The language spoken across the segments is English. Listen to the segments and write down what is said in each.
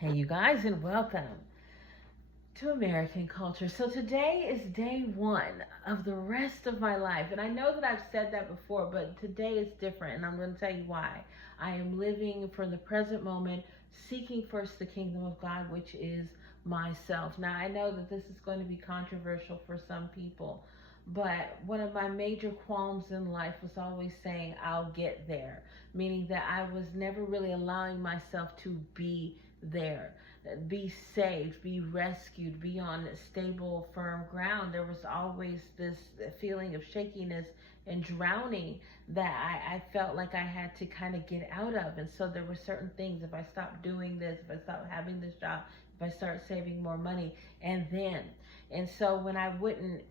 Hey, you guys, and welcome to American Culture. So, today is day one of the rest of my life. And I know that I've said that before, but today is different. And I'm going to tell you why. I am living for the present moment, seeking first the kingdom of God, which is myself. Now, I know that this is going to be controversial for some people. But one of my major qualms in life was always saying, I'll get there, meaning that I was never really allowing myself to be there, be saved, be rescued, be on stable, firm ground. There was always this feeling of shakiness and drowning that I felt like I had to kind of get out of. And so there were certain things, if I stopped doing this, if I stopped having this job, if I start saving more money, and so when I wouldn't,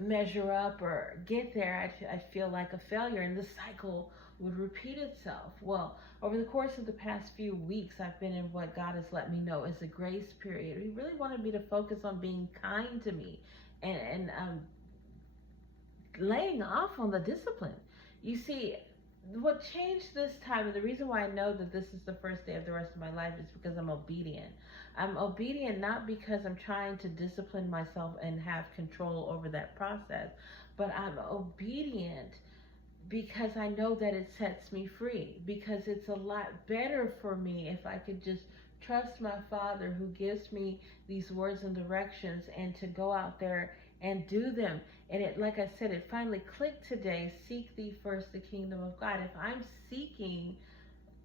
measure up or get there, I'd feel like a failure, and the cycle would repeat itself. Well, over the course of the past few weeks, I've been in what God has let me know is a grace period. He really wanted me to focus on being kind to me and laying off on the discipline. You see, what changed this time, and the reason why I know that this is the first day of the rest of my life, is because I'm obedient. I'm obedient not because I'm trying to discipline myself and have control over that process, but I'm obedient because I know that it sets me free. Because it's a lot better for me if I could just trust my Father who gives me these words and directions, and to go out there and do them. And it, like I said, it finally clicked today. Seek thee first the kingdom of God. If I'm seeking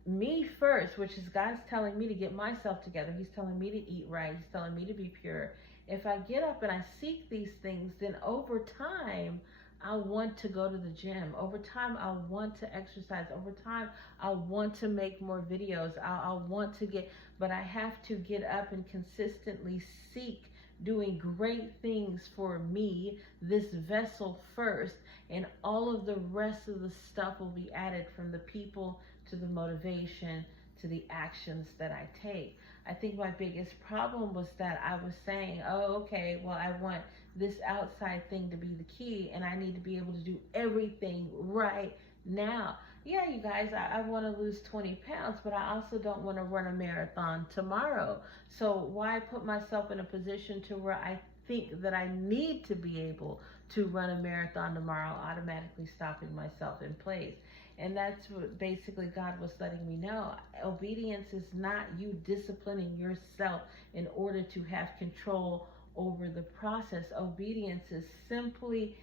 me first, which is God's telling me to get myself together, He's telling me to eat right, He's telling me to be pure. If I get up and I seek these things, then over time I'll want to go to the gym. Over time I'll want to exercise. Over time I'll want to make more videos. I'll want to get, but I have to get up and consistently seek doing great things for me, this vessel first, and all of the rest of the stuff will be added, from the people to the motivation to the actions that I take. I think my biggest problem was that I was saying, oh, okay, well, I want this outside thing to be the key, and I need to be able to do everything right now. Yeah, you guys, I want to lose 20 pounds, but I also don't want to run a marathon tomorrow. So why put myself in a position to where I think that I need to be able to run a marathon tomorrow, automatically stopping myself in place? And that's what basically God was letting me know. Obedience is not you disciplining yourself in order to have control over the process. Obedience is simply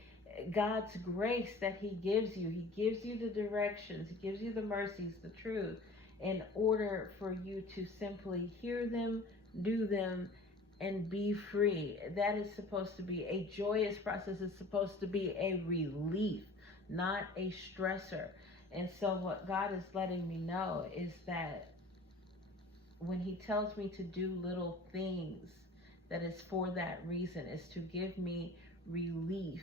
God's grace that He gives you. He gives you the directions, He gives you the mercies, the truth, in order for you to simply hear them, do them, and be free. That is supposed to be a joyous process. It's supposed to be a relief, not a stressor. And so what God is letting me know is that when He tells me to do little things, that is for that reason, is to give me relief,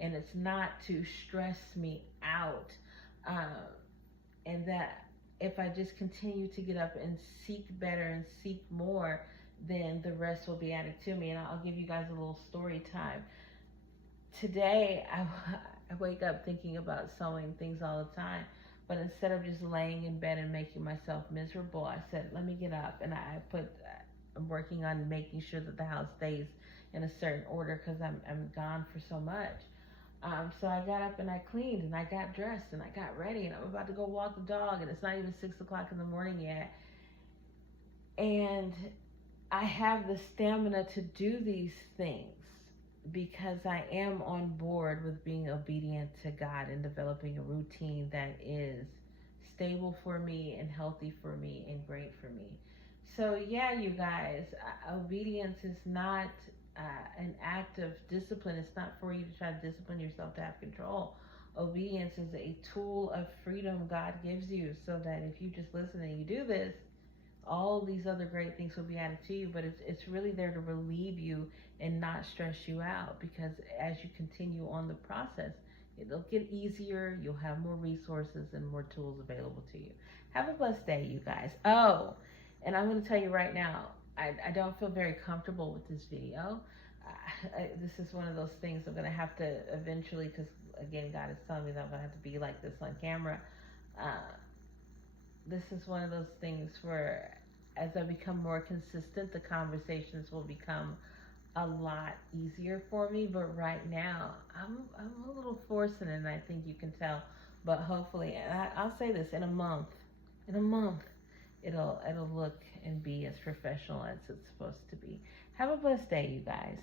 and it's not to stress me out. Um, and that if I just continue to get up and seek better and seek more, then the rest will be added to me. And I'll give you guys a little story time. Today, I wake up thinking about sewing things all the time. But instead of just laying in bed and making myself miserable, I said, let me get up. And I'm working on making sure that the house stays in a certain order because I'm gone for so much. So I got up and I cleaned and I got dressed and I got ready and I'm about to go walk the dog, and it's not even 6 o'clock in the morning yet. And I have the stamina to do these things because I am on board with being obedient to God and developing a routine that is stable for me and healthy for me and great for me. So, yeah, you guys, obedience is not an act of discipline. It's not for you to try to discipline yourself to have control. Obedience is a tool of freedom God gives you, so that if you just listen and you do this, all these other great things will be added to you. But it's really there to relieve you and not stress you out, because as you continue on the process, it'll get easier. You'll have more resources and more tools available to you. Have a blessed day, you guys. Oh, and I'm going to tell you right now, I don't feel very comfortable with this video. This is one of those things I'm going to have to eventually, because again, God is telling me that I'm going to have to be like this on camera. This is one of those things where as I become more consistent, the conversations will become a lot easier for me. But right now, I'm a little forcing it, and I think you can tell. But hopefully, and I'll say this, in a month, it'll look and be as professional as it's supposed to be. Have a blessed day, you guys.